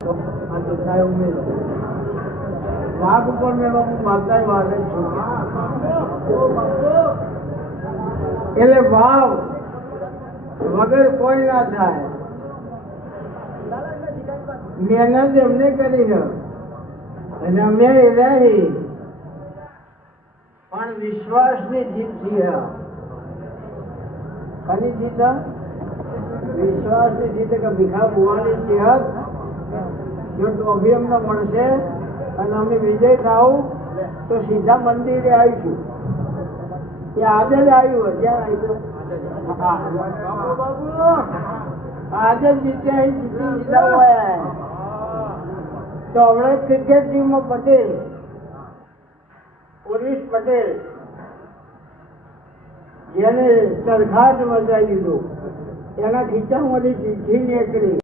તો થાય ઉમેરો વાઘ ઉપર મેળો હું માતા વાલે છું એટલે ભાવ વગર કોઈ ના થાય. મહેનત એમને કરી છે અને અમે રહી પણ વિશ્વાસની જીત છે. કની જીત? વિશ્વાસની જીત કે ભીખા બુવાની સેહત જો ટોભી અમને મળશે અને અમે વિજય થાવ તો સીધા મંદિરે આવીશું. એ આજે જ આવ્યું, જ્યાં આવ્યું આજે જીત્યા જીતી લીધા હોય. તો હમણાં ક્રિકેટ ટીમમાં પટેલ ઉર્વિશ પટેલ જેને સરખાટ મચાવી દીધું એના ખીચામાંથી ચીઠી નીકળી.